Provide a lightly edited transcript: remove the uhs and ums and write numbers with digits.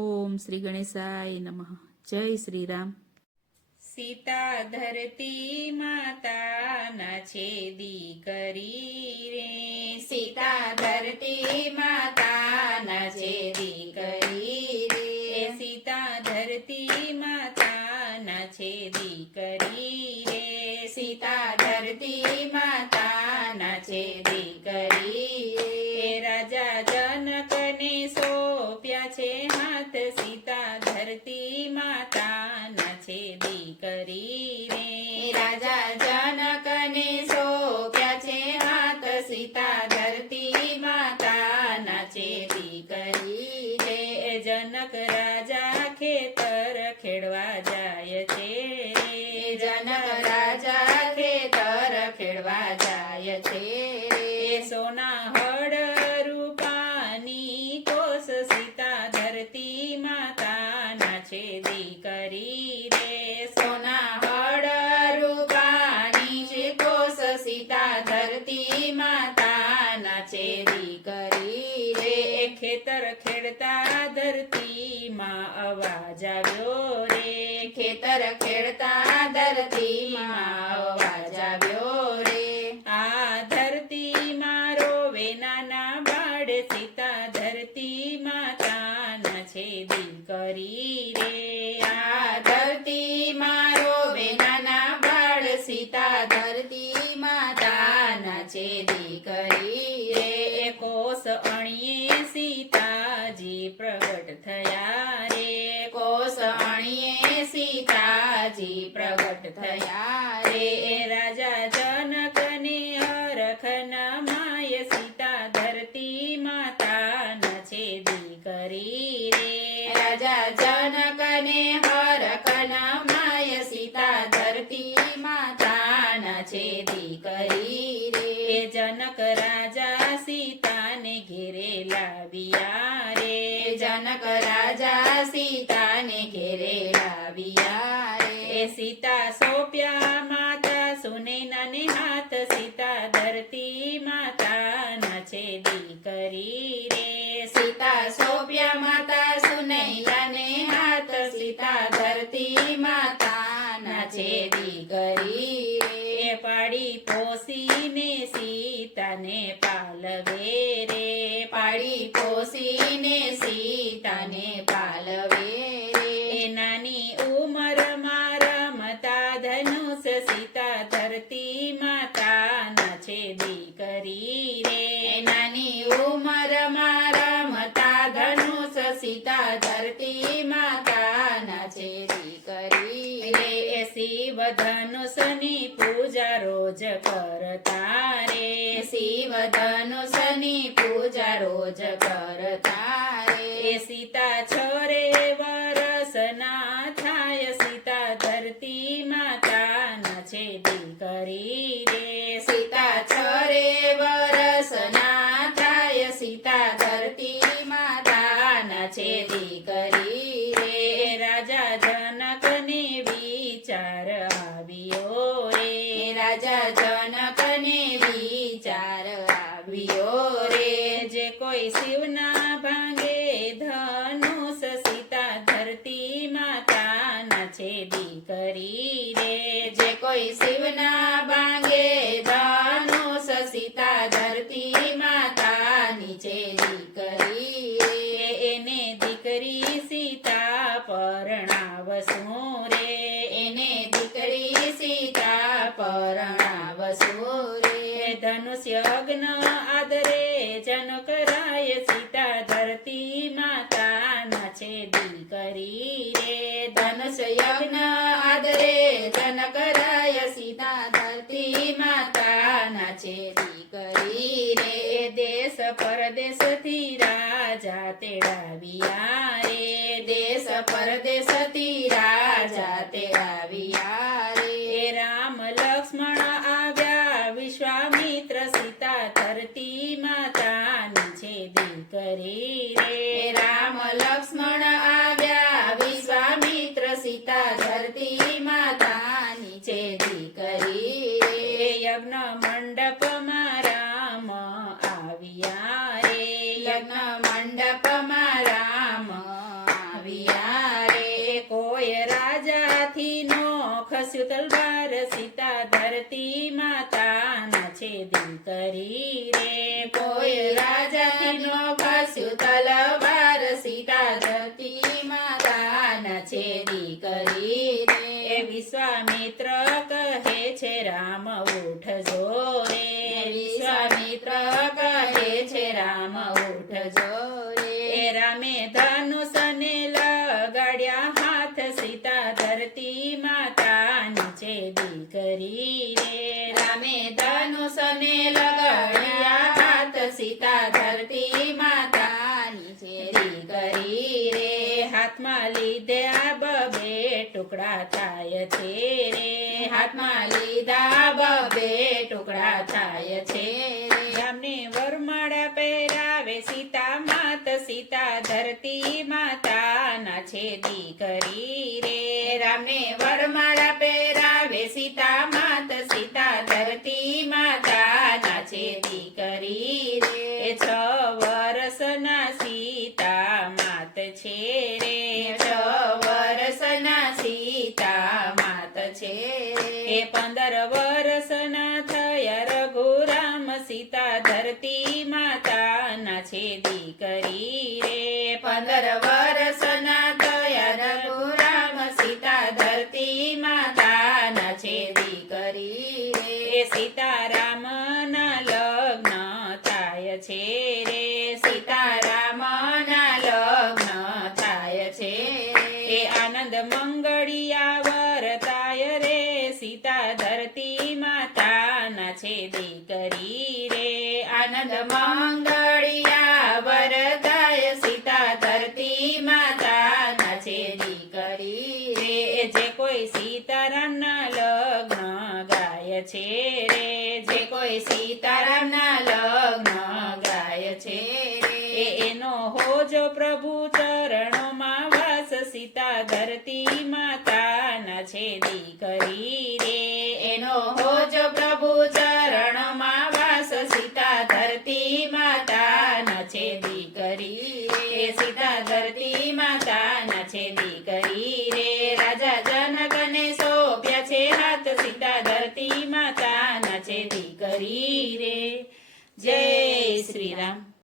ઓમ શ્રી ગણેશાય નમઃ. જય શ્રી રામ. સીતા ધરતી માતાના છેદી કરી રે, સીતા ધરતી માતાના છેદી કરી રે, સીતા ધરતી માતાના છેદી કરી રે, સીતા ધરતી માતાના છેદી કરી રે, રાજા જનકને સોંપ્યા છે હાથ, સીતા ધરતી માતાના છેદી કરી રે, રાજા જનકને સોંપ્યા છે હાથ, સીતા ધરતી માતાના છેદી કરી રે, જનક રાજા ખેતર ખેડવા જાય છે રે, જનક રાજા ખેતર ખેડવા જાય છે રે, સોના હળ રૂપાની કોસ, સીતા ધરતી માતાના છેદી કરી રે, સોના હળ રૂપાની છે કોસ, સીતા ધરતી માતાના છેદી કરી રે, ખેતર ખેડતા ધરતીમાં અવાજ આવ્યો રે, ખેતર ખેડતા ધરતીમાં અવાજ આવ્યો રે, આ ધરતીમાં રોવે નાના બાળ, સીતા ધરતી માતાના છેદી કરી રે, આ ધરતીમાં રોવે નાના બાળ, સીતા ધરતી માતાના છેદી કરી રે, કોસ અણીએ સીતાજી પ્રગટ થયા રે, કોસ અણીએ સીતાજી પ્રગટ થયા રે, રાજા જનકને હરખના માય, સીતા ધરતી માતાના છેદી કરી રે, રાજા જનકને હરખના માય, સીતા ધરતી માતાના છેદી કરી રે, જનક રાજા સીતાને ઘેરે લાવ્યા રે, જનક રાજા સીતાને ઘેરે લાવ્યા રે, સીતા સોંપ્યા માતા સુનૈનાને હાથ, સીતા ધરતી માતાના છેદી કરી રે, સીતા સોંપ્યા માતા સુનૈનાને હાથ, સીતા ધરતી માતાના છેદી કરી રે, પાડી પોસીને સીતાને પાલવે રે, પાડી પોસીને સીતાને પાલવે રે, નાની ઉંમરમાં રમતા ધનુષ, સીતા ધરતી માતાના છેદી કરી રે, નાની ઉંમરમાં રમતા ધનુષ, સીતા ધરતી માતાના છેદી કરી રે, શિવ ધનુષની પૂજા રોજ કરતા રે, શિવ ધનુષની પૂજા રોજ કરતા રે, સીતા છોરે વરસના થાય, સીતા ધરતી માતાના છેદી કરી રે, સીતા છરે વરસના થાય, સીતા ધરતી માતાના છેદી કરી રે, રાજા જનકને વિચાર આવ્યો રે, રાજા જનકને વિચાર આવ્યો રે, જે કોઈ શિવના ભાંગે ધનુષ, સીતા ધરતી માતાના છેદી કરી રે, જે કોઈ શિવના બાંગે ધનુષ, સીતા ધરતી માતાની છેદી કરી રે, એને દીકરી સીતા પરણાવશું રે, એને દીકરી સીતા પરણાવશું રે, ધનુષ્ય યજ્ઞ આદરે જનક રાય, સીતા ધરતી માતાના છેદી કરી રે, ધનુષ યજ્ઞ આદરે જનક રાય, સીતા ધરતી માતાના છેદી કરી રે, દેશ પરદેશથી રાજા તેડાવ્યા રે, દેશ પરદેશથી રાજા તેડાવ્યા રે, રામ લક્ષ્મણ આવ્યા વિશ્વામિત્ર, સીતા ધરતી માતાની છેદી કરી રે, રામ લક્ષ્મણ આવ્યા વિશ્વામિત્ર, સીતા ધરતી માતાની છેદી કરી રે, યજ્ઞ મંડપમાં રામ આવ્યા રે, યજ્ઞ મંડપમાં રામ આવ્યા રે. કોઈ રાજાથી નો ખસ્યું તલવાર સીતા ધરતી માતાના છેદી કરી રે. કોઈ રાજાથી નો ખસ્યું તલવાર સીતા ધરતી માતાના છેદી કરી રે. એ વિશ્વામિત્ર કહે છે રામ ઉઠજો રે. વિશ્વામિત્ર કહે છે રામ ઉઠજો રે. એ રામે ધનુષને લગાડ્યા હાથ સીતા ધરતી માતાની છેદી કરી રે. રામે ધનુષને લગાડ્યા હાથ સીતા ધરતી માતાની છેદી કરી રે. હાથમાં લીધે આ બબે ટુકડા થાય છે રે. હાથમાં લીધા બબે ટુકડા થાય છે રે. રામને વરમાળા પહેરાવે સીતા માત સીતા ધરતી માતાના છેદી કરી રે. રામને વરમાળા પહેરાવે સીતા માત સીતા ધરતી માતાના છેદી કરી રે. એ 6 વર્ષના સીતા માત છે રે. 6 વર્ષના સીતા માત છે એ 15 વર્ષના થયા રઘુરામ સીતા ધરતી માતાના છેદી કરી રે. 15 વર્ષના થયા રઘુરામ સીતા ધરતી માતાના છેદી કરી રે. એ સીતારામના લગ્ન થાય છે રે. સીતારામના લગ્ન થાય છે એ આનંદ મંગળિયા વરતાય રે. સીતા ધરતી માતાના છેદી કરી રે. આનંદ મંગળિયા વરદાય સીતા ધરતી માતાના છેદી કરી રે. જે કોઈ સીતારામના લગ્ન ગાય છે રે. જે કોઈ સીતારામના લગ્ન ગાય છે રે. એનો હોજો પ્રભુ ચરણોમાં વાસ સીતા ધરતી માતાના છેદી કરી રે. એનો હોજો પ્રભુ ચરણમાં વાસ સીતા ધરતી માતાના છેદી કરી રે. સીતા ધરતી માતાના